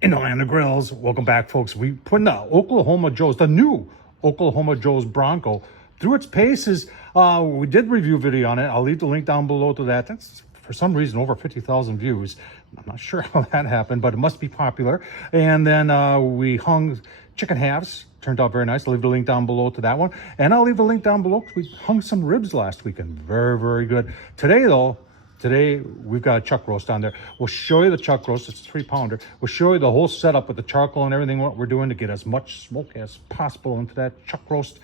In the land of grills, welcome back, folks. We put the Oklahoma Joe's, the new Oklahoma Joe's Bronco, through its paces. We did review video on it. I'll leave the link down below to that. That's for some reason over 50,000 views. I'm not sure how that happened, but it must be popular. And then we hung chicken halves. Turned out very nice. I'll leave the link down below to that one. And I'll leave the link down below because we hung some ribs last weekend. Very, very good. Today, we've got a chuck roast on there. We'll show you the chuck roast. It's a 3-pounder. We'll show you the whole setup with the charcoal and everything, what we're doing to get as much smoke as possible into that chuck roast.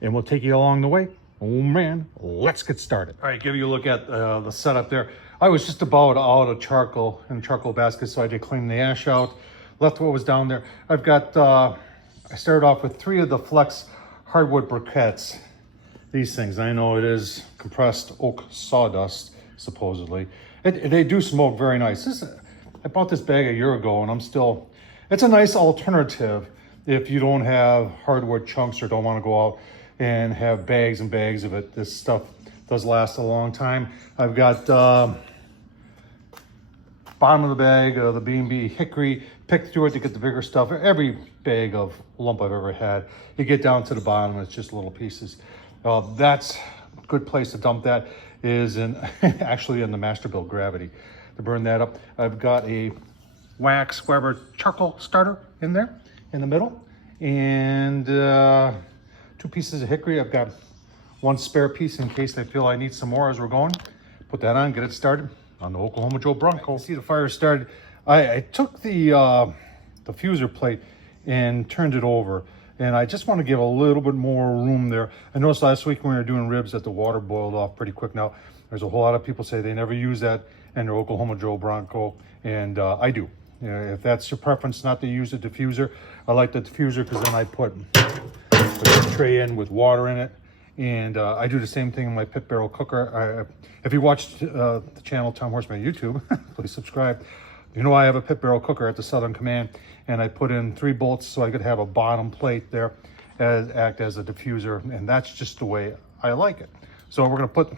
And we'll take you along the way. Oh, man, let's get started. All right, give you a look at the setup there. I was just about out of charcoal in the charcoal basket, so I did clean the ash out. Left what was down there. I've got, I started off with 3 of the Flex hardwood briquettes. These things, I know it is compressed oak sawdust, supposedly. They do smoke very nice. I bought this bag a year ago, and it's a nice alternative if you don't have hardwood chunks or don't want to go out and have bags and bags of it. This stuff does last a long time. I've got bottom of the bag of the B&B hickory, picked through it to get the bigger stuff. Every bag of lump I've ever had, you get down to the bottom, it's just little pieces. That's a good place to dump that is actually in the Masterbuilt Gravity to burn that up. I've got a wax Weber charcoal starter in there in the middle, and 2 pieces of hickory. I've got 1 spare piece in case I feel I need some more as we're going. Put that on, get it started on the Oklahoma Joe Bronco. See the fire started. I took the diffuser plate and turned it over. And I just want to give a little bit more room there. I noticed last week when we were doing ribs that the water boiled off pretty quick. Now, there's a whole lot of people say they never use that in their Oklahoma Joe Bronco, and I do. If that's your preference not to use a diffuser, I like the diffuser because then I put a tray in with water in it. And I do the same thing in my pit barrel cooker. If you watched the channel Tom Horsman on YouTube, please subscribe. You know I have a pit barrel cooker at the Southern Command, and I put in 3 bolts so I could have a bottom plate there act as a diffuser, and that's just the way I like it. So we're gonna put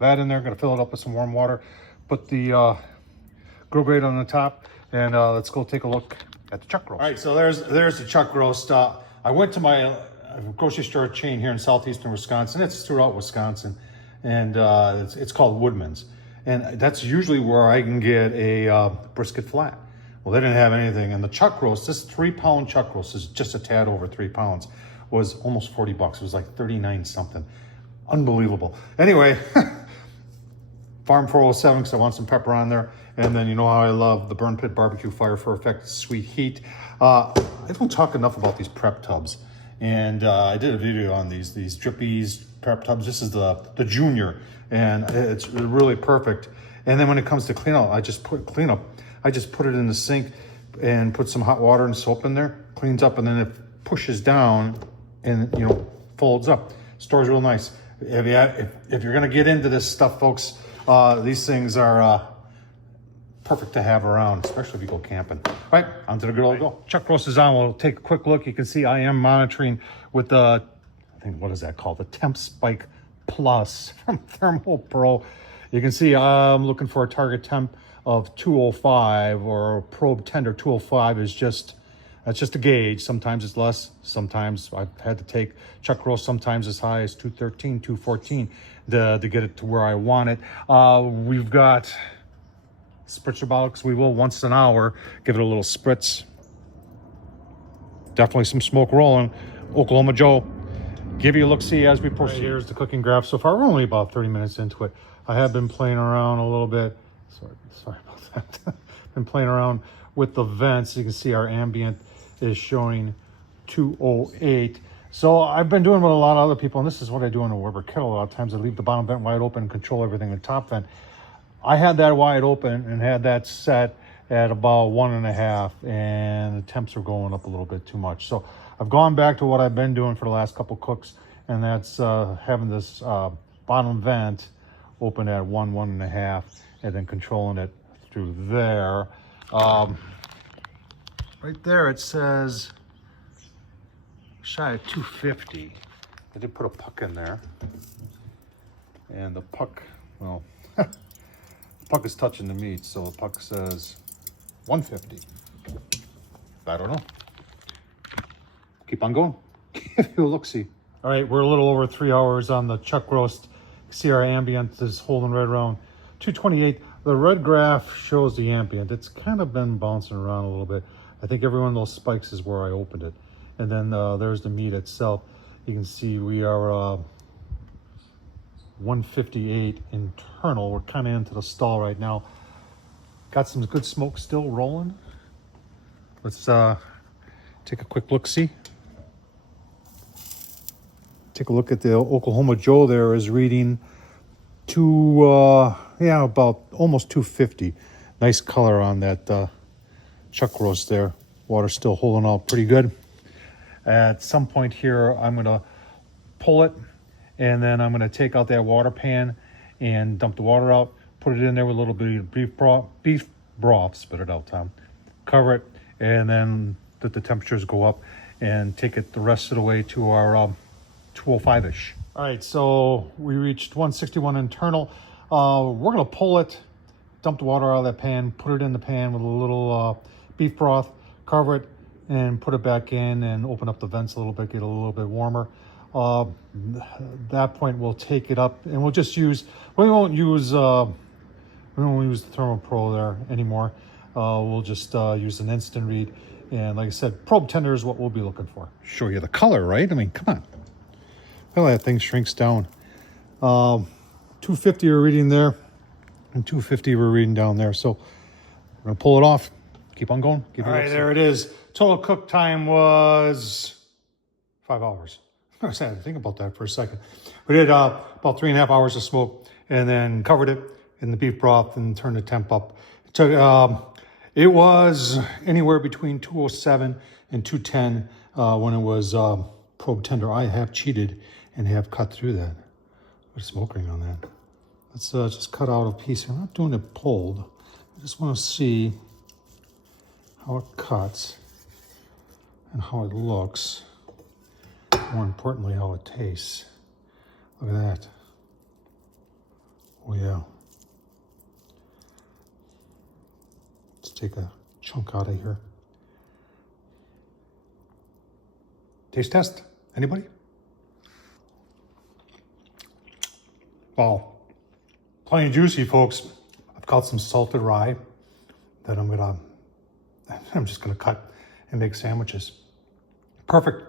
that in there, gonna fill it up with some warm water, put the grill grate on the top, and let's go take a look at the chuck roast. All right, so there's the chuck roast. I went to my grocery store chain here in southeastern Wisconsin. It's throughout Wisconsin, and it's called Woodman's. And that's usually where I can get a brisket flat. Well, they didn't have anything. And the chuck roast, this 3-pound chuck roast is just a tad over 3 pounds, was almost 40 bucks. It was like 39 something. Unbelievable. Anyway, Farm 407, because I want some pepper on there. And then you know how I love the Burn Pit Barbecue Fire for Effect Sweet Heat. I don't talk enough about these prep tubs. And I did a video on these Drippy's prep tubs. This is the Junior, and it's really perfect. And then when it comes to cleanup, I just put it in the sink and put some hot water and soap in there. Cleans up, and then it pushes down and folds up. Stores real nice. If you're gonna get into this stuff, folks, these things are perfect to have around, especially if you go camping. All right, onto the grill we go. Chuck roast is on. We'll take a quick look. You can see I am monitoring with the, I think, what is that called? The Temp Spike Plus from Thermal Pro. You can see I'm looking for a target temp of 205, or a probe tender 205 is that's just a gauge. Sometimes it's less. Sometimes I've had to take chuck roast sometimes as high as 213, 214 to get it to where I want it. We've got spritzer bottle, because we will once an hour give it a little spritz. Definitely some smoke rolling. Oklahoma Joe, give you a look-see as we proceed. Right, here's the cooking graph so far. We're only about 30 minutes into it. I have been playing around a little bit. Sorry about that. Been playing around with the vents. You can see our ambient is showing 208. So I've been doing what a lot of other people, and this is what I do in a Weber kettle a lot of times. I leave the bottom vent wide open and control everything in the top vent. I had that wide open and had that set at about 1.5, and the temps are going up a little bit too much. So I've gone back to what I've been doing for the last couple cooks, and that's having this bottom vent open at 1.5, and then controlling it through there. Right there it says shy of 250. I did put a puck in there, and the puck, well, the puck is touching the meat, so the puck says 150. I don't know. Keep on going. Give you a look-see. All right, we're a little over 3 hours on the chuck roast. See our ambient is holding right around 228. The red graph shows the ambient. It's kind of been bouncing around a little bit. I think every one of those spikes is where I opened it. And then there's the meat itself. You can see we are 158 internal. We're kind of into the stall right now. Got some good smoke still rolling. Let's take a quick look-see. Take a look at the Oklahoma Joe there is reading about almost 250. Nice color on that chuck roast there. Water's still holding out pretty good. At some point here, I'm gonna pull it, and then I'm gonna take out that water pan and dump the water out, put it in there with a little bit of beef broth, spit it out, Tom. Cover it, and then let the temperatures go up and take it the rest of the way to our 205-ish. All right, so we reached 161 internal. We're gonna pull it, dump the water out of that pan, put it in the pan with a little beef broth, cover it, and put it back in and open up the vents a little bit, get a little bit warmer. That point we'll take it up and we'll just use, we won't use the Thermo Pro there anymore. We'll just use an instant read. And like I said, probe tender is what we'll be looking for. Show you the color, right? I mean, come on. Well, that thing shrinks down. 250 we're reading there, and 250 we're reading down there. So we're gonna pull it off. Keep on going. All right, there it is. Total cook time was 5 hours. I was had to think about that for a second. We did about 3.5 hours of smoke, and then covered it in the beef broth and turned the temp up. It was anywhere between 207 and 210 when it was probe tender. I have cheated and have cut through that. Put a smoke ring on that. Let's just cut out a piece. I'm not doing it pulled. I just want to see how it cuts and how it looks. More importantly, how it tastes. Look at that. Oh yeah. Let's take a chunk out of here. Taste test, anybody? Wow, plenty juicy, folks. I've got some salted rye that I'm just gonna cut and make sandwiches. Perfect.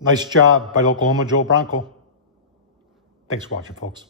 Nice job by the Oklahoma Joe Bronco. Thanks for watching, folks.